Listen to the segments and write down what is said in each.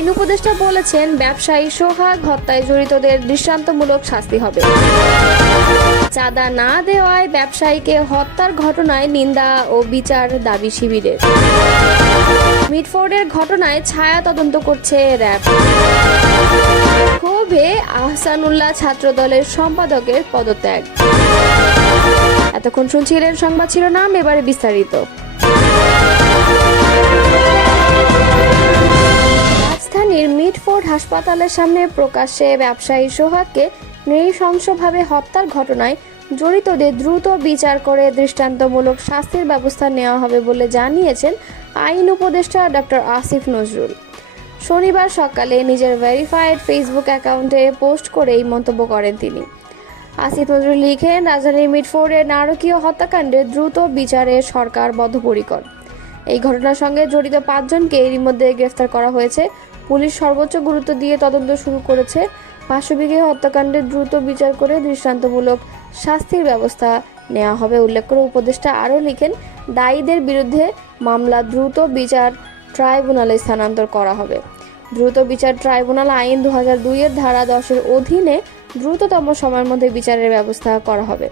আইন উপদেষ্টা বলেছেন, ব্যবসায়ী সোহাগ হত্যায় জড়িতদের দৃষ্টান্তমূলক শাস্তি হবে। চাঁদা না দেওয়ায় ব্যবসায়ীকে হত্যার ঘটনায় নিন্দা ও বিচার দাবি শিবিরের। মিটফোর্ডের ঘটনায় ছায়া তদন্ত করছে র্যাব। ক্ষোভে আহসানুল্লাহ ছাত্রদলের সম্পাদকের পদত্যাগ। এতক্ষণ শুনছিলেন সংবাদ শিরোনাম, এবারে বিস্তারিত। হাসপাতালের সামনে প্রকাশ্যে ব্যবসায়ী সোহাগকে নৃশংসভাবে হত্যার ঘটনায় জড়িতদের দ্রুত বিচার করে দৃষ্টান্তমূলক শাস্তির ব্যবস্থা নেওয়া হবে বলে জানিয়েছেন আইন উপদেষ্টা ডক্টর আসিফ নজরুল। শনিবার সকালে নিজের ভেরিফাইড ফেসবুক অ্যাকাউন্টে পোস্ট করে এই মন্তব্য করেন তিনি। আসিফ নজরুল লিখেন রাজধানীর মিটফোর্ডের নারকীয় হত্যাকাণ্ডে দ্রুত বিচারে সরকার বদ্ধপরিকর। এই ঘটনার সঙ্গে জড়িত পাঁচজনকে এরই মধ্যে গ্রেফতার করা হয়েছে। পুলিশ সর্বোচ্চ গুরুত্ব দিয়ে তদন্ত শুরু করেছে। পাঁচশো পাশবিকে হত্যাকাণ্ডের দ্রুত বিচার করে দৃষ্টান্তমূলক শাস্তির ব্যবস্থা নেওয়া হবে, উল্লেখ করে উপদেষ্টা আরও লিখেন, দায়ীদের বিরুদ্ধে মামলা দ্রুত বিচার ট্রাইব্যুনালে স্থানান্তর করা হবে। দ্রুত বিচার ট্রাইব্যুনাল আইন দু হাজার দুইয়ের ধারা দশের অধীনে দ্রুততম সময়ের মধ্যে বিচারের ব্যবস্থা করা হবে।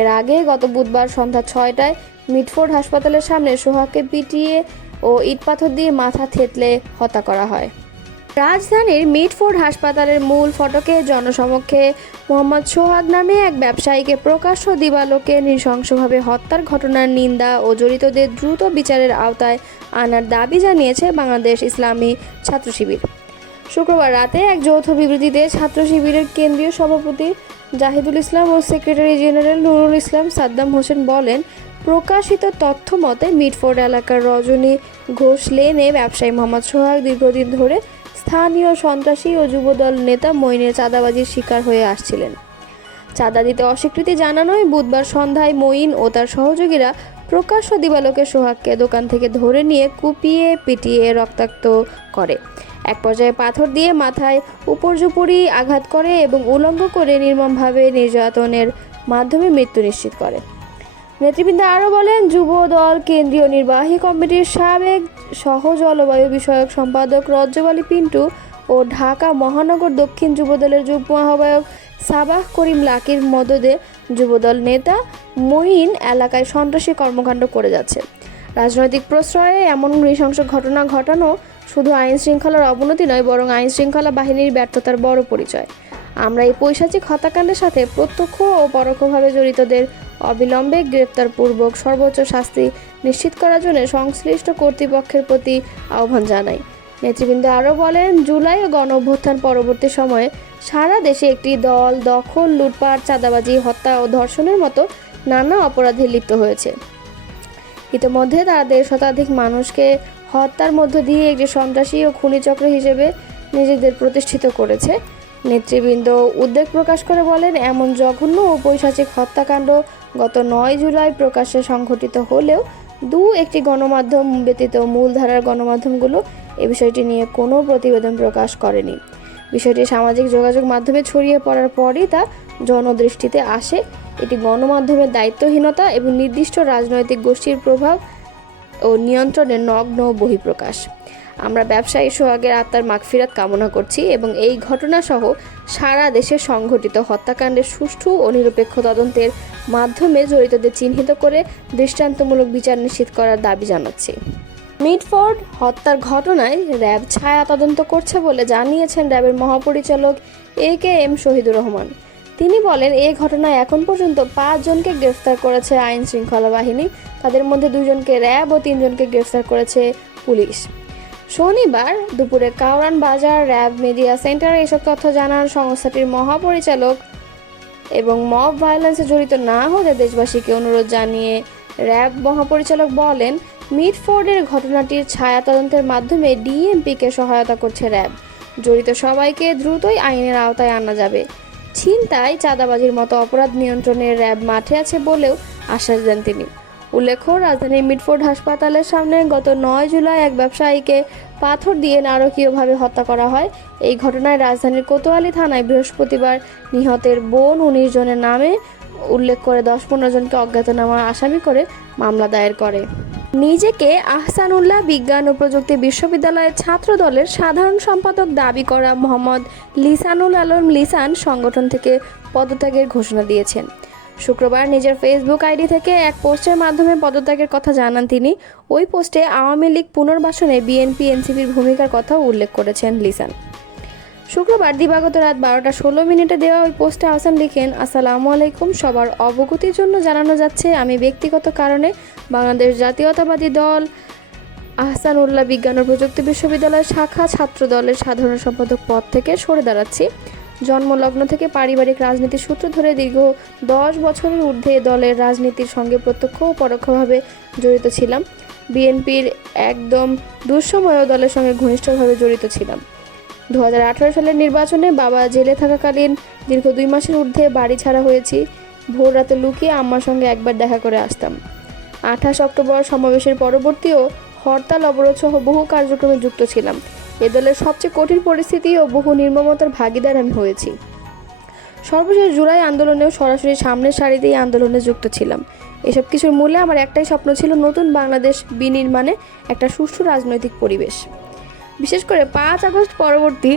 এর আগে গত বুধবার সন্ধ্যা ছয়টায় মিটফোর্ড হাসপাতালের সামনে সোহাগকে পিটিয়ে ও ইটপাথর দিয়ে মাথা থেতলে হত্যা করা হয়। রাজধানীর মিটফোর্ড হাসপাতালের মূল ফটকে জনসমক্ষে মোহাম্মদ সোহাগ নামে এক ব্যবসায়ীকে প্রকাশ্য দিবালোকে নৃশংসভাবে হত্যার ঘটনার নিন্দা ও জড়িতদের দ্রুত বিচারের আওতায় আনার দাবি জানিয়েছে বাংলাদেশ ইসলামী ছাত্র শিবির। শুক্রবার রাতে এক যৌথ বিবৃতিতে ছাত্র শিবিরের কেন্দ্রীয় সভাপতি জাহিদুল ইসলাম ও সেক্রেটারি জেনারেল নুরুল ইসলাম সাদ্দাম হোসেন বলেন, প্রকাশিত তথ্য মতে মিটফোর্ড এলাকার রজনী ঘোষ লেনে ব্যবসায়ী মোহাম্মদ সোহাগ দীর্ঘদিন ধরে স্থানীয় সন্ত্রাসী ও যুবদল নেতা মইনের চাঁদাবাজির শিকার হয়ে আসছিলেন। চাঁদা দিতে অস্বীকৃতি জানানোয় বুধবার সন্ধ্যায় মঈন ও তার সহযোগীরা প্রকাশ্য দিবালোকে সোহাগকে দোকান থেকে ধরে নিয়ে কুপিয়ে পিটিয়ে রক্তাক্ত করে। এক পর্যায়ে পাথর দিয়ে মাথায় উপর্যুপরি আঘাত করে এবং উলঙ্গ করে নির্মমভাবে নির্যাতনের মাধ্যমে মৃত্যু নিশ্চিত করে। নেতৃবৃন্দ আরও বলেন যুব দল কেন্দ্রীয় নির্বাহী কমিটির সাবেক সহ জলবায়ু বিষয়ক সম্পাদক রজ্জবালী পিন্টু ও ঢাকা মহানগর দক্ষিণ যুবদলের যুগ্ম আহ্বায়ক সাবাহ করিম লাকির মদদে যুবদল নেতা মঈন এলাকায় সন্ত্রাসী কর্মকাণ্ড করে যাচ্ছে। রাজনৈতিক প্রশ্রয়ে এমন নৃশংস ঘটনা ঘটানো শুধু আইন শৃঙ্খলার অবনতি নয়, বরং আইন শৃঙ্খলা বাহিনীর ব্যর্থতার বড় পরিচয়। আমরা এই পৈশাচিক হত্যাকাণ্ডের সাথে প্রত্যক্ষ ও পরোক্ষভাবে জড়িতদের অবিলম্বে গ্রেপ্তারপূর্বক সর্বোচ্চ শাস্তি নিশ্চিত করার জন্য সংশ্লিষ্ট কর্তৃপক্ষের প্রতি আহ্বান জানাই। নেতৃবৃন্দ আরও বলেন, জুলাই ও গণ অভ্যুত্থান পরবর্তী সময়ে সারা দেশে একটি দল দখল, লুটপাট, চাঁদাবাজি, হত্যা ও ধর্ষণের মতো নানা অপরাধে লিপ্ত হয়েছে। ইতিমধ্যে তারা দেড় শতাধিক মানুষকে হত্যার মধ্য দিয়ে একটি সন্ত্রাসী ও খুনি চক্র হিসেবে নিজেদের প্রতিষ্ঠিত করেছে। নেতৃবৃন্দ উদ্বেগ প্রকাশ করে বলেন, এমন জঘন্য ও পৈশাচিক হত্যাকাণ্ড গত নয় জুলাই প্রকাশ্যে সংঘটিত হলেও দু একটি গণমাধ্যম ব্যতীত মূলধারার গণমাধ্যমগুলো এ বিষয়টি নিয়ে কোনো প্রতিবেদন প্রকাশ করেনি। বিষয়টি সামাজিক যোগাযোগ মাধ্যমে ছড়িয়ে পড়ার পরই তা জনদৃষ্টিতে আসে। এটি গণমাধ্যমের দায়িত্বহীনতা এবং নির্দিষ্ট রাজনৈতিক গোষ্ঠীর প্রভাব ও নিয়ন্ত্রণের নগ্ন বহিঃপ্রকাশ। আমরা ব্যবসায়ী সোহাগের আত্মার মাগফিরাত কামনা করছি এবং এই ঘটনা সহ সারা দেশে সংঘটিত হত্যাকাণ্ডের সুষ্ঠু ও নিরপেক্ষ তদন্তের মাধ্যমে জড়িতদের চিহ্নিত করে দৃষ্টান্তমূলক বিচার নিশ্চিত করার দাবি জানাচ্ছি। মিডফোর্ড হত্যার ঘটনায় র্যাব ছায়া তদন্ত করছে বলে জানিয়েছেন র্যাবের মহাপরিচালক A K M Shahidur Rahman. তিনি বলেন এই ঘটনায় এখন পর্যন্ত পাঁচজনকে গ্রেফতার করেছে আইন শৃঙ্খলা বাহিনী। তাদের মধ্যে দুজনকে র্যাব ও তিনজনকে গ্রেফতার করেছে পুলিশ। শনিবার দুপুরে কাউরান বাজার, র্যাব মিডিয়া সেন্টারে এসব তথ্য জানান সংস্থাটির মহাপরিচালক এবং মব ভায়োলেন্সে জড়িত না হলে দেশবাসীকে অনুরোধ জানিয়ে র্যাব মহাপরিচালক বলেন, মিডফোর্ডের ঘটনাটির ছায়া তদন্তের মাধ্যমে ডিএমপিকে সহায়তা করছে র্যাব। জড়িত সবাইকে দ্রুতই আইনের আওতায় আনা যাবে। ছিনতাই, চাঁদাবাজির মতো অপরাধ নিয়ন্ত্রণে র্যাব মাঠে আছে বলেও আশ্বাস দেন তিনি। উল্লেখ্য, রাজধানীর মিডফোর্ড হাসপাতালের সামনে গত নয় জুলাই এক ব্যবসায়ীকে পাথর দিয়ে নারকীয়ভাবে হত্যা করা হয়। এই ঘটনায় রাজধানীর কোতোয়ালি থানায় বৃহস্পতিবার নিহতের বোন উনিশ জনের নামে উল্লেখ করে দশ পনেরো জনকে অজ্ঞাতনামা আসামি করে মামলা দায়ের করে। নিজেকে আহসানুল্লাহ বিজ্ঞান ও প্রযুক্তি বিশ্ববিদ্যালয়ের ছাত্র দলের সাধারণ সম্পাদক দাবি করা মোহাম্মদ লিসানুল আলম লিসান সংগঠন থেকে পদত্যাগের ঘোষণা দিয়েছেন। শুক্রবার নিজের ফেসবুক আইডি থেকে এক পোস্টের মাধ্যমে পদত্যাগের কথা জানান তিনি। ওই পোস্টে আওয়ামী লীগ পুনর্বাসনে বিএনপি, এনসিপির ভূমিকার কথাও উল্লেখ করেছেন লিসান। শুক্রবার দিবাগত রাত বারোটা ষোলো মিনিটে দেওয়া ওই পোস্টে আহসান লিখেন, আসসালামু আলাইকুম, সবার অবগতির জন্য জানানো যাচ্ছে, আমি ব্যক্তিগত কারণে বাংলাদেশ জাতীয়তাবাদী দল, আহসানুল্লাহ বিজ্ঞান ও প্রযুক্তি বিশ্ববিদ্যালয়ের শাখা ছাত্র দলের সাধারণ সম্পাদক পদ থেকে সরে দাঁড়াচ্ছি। জন্মলগ্ন থেকে পারিবারিক রাজনীতির সূত্র ধরে দীর্ঘ দশ বছরের ঊর্ধ্বে দলের রাজনীতির সঙ্গে প্রত্যক্ষ ও পরোক্ষভাবে জড়িত ছিলাম। বিএনপির একদম দুঃসময়েও দলের সঙ্গে ঘনিষ্ঠভাবে জড়িত ছিলাম। দু হাজার আঠারো সালের নির্বাচনে বাবা জেলে থাকাকালীন দীর্ঘ দুই মাসের ঊর্ধ্বে বাড়ি ছাড়া হয়েছি। ভোর রাতে লুকিয়ে আম্মার সঙ্গে একবার দেখা করে আসতাম। আঠাশ অক্টোবর সমাবেশের পরবর্তীও হরতাল অবরোধ সহ বহু কার্যক্রমে যুক্ত ছিলাম। এ দলের সবচেয়ে কঠিন পরিস্থিতি ও বহু নির্মমতার ভাগিদার আমি হয়েছি। সর্বশেষ জুলাই আন্দোলনেও সরাসরি সামনের সারিতেই আন্দোলনে যুক্ত ছিলাম। এসব কিছুর মূলে আমার একটাই স্বপ্ন ছিল নতুন বাংলাদেশ বিনির্মাণে একটা সুষ্ঠু রাজনৈতিক পরিবেশ। বিশেষ করে পাঁচ আগস্ট পরবর্তী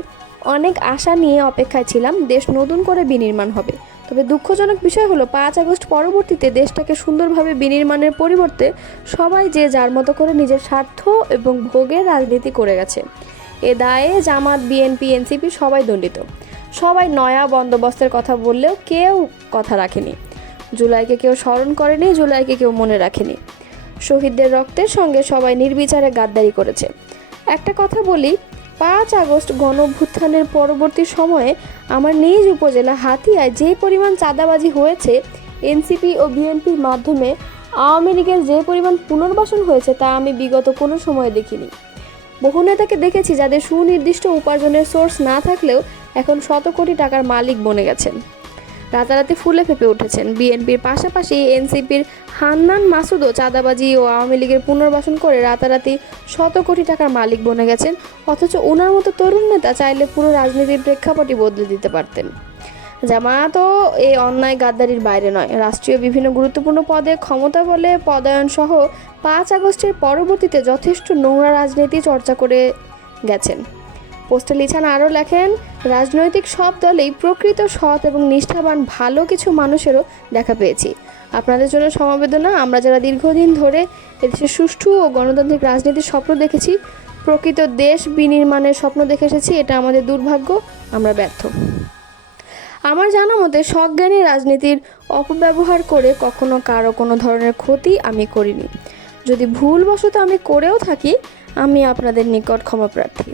অনেক আশা নিয়ে অপেক্ষায় ছিলাম, দেশ নতুন করে বিনির্মাণ হবে। তবে দুঃখজনক বিষয় হলো, পাঁচ আগস্ট পরবর্তীতে দেশটাকে সুন্দরভাবে বিনির্মাণের পরিবর্তে সবাই যে যার মতো করে নিজের স্বার্থ এবং ভোগের রাজনীতি করে গেছে এ দায়ে জামাত, বিএনপি, এনসিপি সবাই দণ্ডিত। সবাই নয়া বন্দোবস্তের কথা বললেও কেউ কথা রাখেনি। জুলাইকে কেউ স্মরণ করেনি, জুলাইকে কেউ মনে রাখেনি। শহীদদের রক্তের সঙ্গে সবাই নির্বিচারে গাদ্দারি করেছে। একটা কথা বলি, পাঁচ আগস্ট গণ অভ্যুত্থানের পরবর্তী সময়ে আমার নিজ উপজেলা হাতিয়ায় যে পরিমাণ চাঁদাবাজি হয়েছে, এনসিপি ও বিএনপির মাধ্যমে আওয়ামী লীগের যে পরিমাণ পুনর্বাসন হয়েছে তা আমি বিগত কোনো সময়ে দেখিনি। বহু নেতাকে দেখেছি যাদের সুনির্দিষ্ট উপার্জনের সোর্স না থাকলেও এখন শত কোটি টাকার মালিক বনে গেছেন। রাতারাতি ফুলে ফেপে উঠেছেন। বিএনপির পাশাপাশি এনসিপির হান্নান মাসুদও চাঁদাবাজি ও আওয়ামী লীগের পুনর্বাসন করে রাতারাতি শত কোটি টাকার মালিক বনে গেছেন। অথচ ওনার মতো তরুণ নেতা চাইলে পুরো রাজনীতির প্রেক্ষাপটই বদলে দিতে পারতেন। জামায়াতও এই অন্যায় গাদ্দারির বাইরে নয়। রাষ্ট্রীয় বিভিন্ন গুরুত্বপূর্ণ পদে ক্ষমতা বলে পদায়ন সহ পাঁচ আগস্টের পরবর্তীতে যথেষ্ট নোংরা রাজনীতি চর্চা করে গেছেন। পোস্টে লিছান আরও লেখেন, রাজনৈতিক সব দলেই প্রকৃত সৎ এবং নিষ্ঠাবান ভালো কিছু মানুষেরও দেখা পেয়েছি। আপনাদের জন্য সমবেদনা, আমরা যারা দীর্ঘদিন ধরে এদেশে সুষ্ঠু ও গণতান্ত্রিক রাজনীতির স্বপ্ন দেখেছি, প্রকৃত দেশ বিনির্মাণের স্বপ্ন দেখে এসেছি, এটা আমাদের দুর্ভাগ্য, আমরা ব্যর্থ। আমার জানা মতে, সজ্ঞানী রাজনীতির অপব্যবহার করে কখনো কারও কোনো ধরনের ক্ষতি আমি করিনি। যদি ভুলবশত আমি করেও থাকি, আমি আপনাদের নিকট ক্ষমাপ্রার্থী।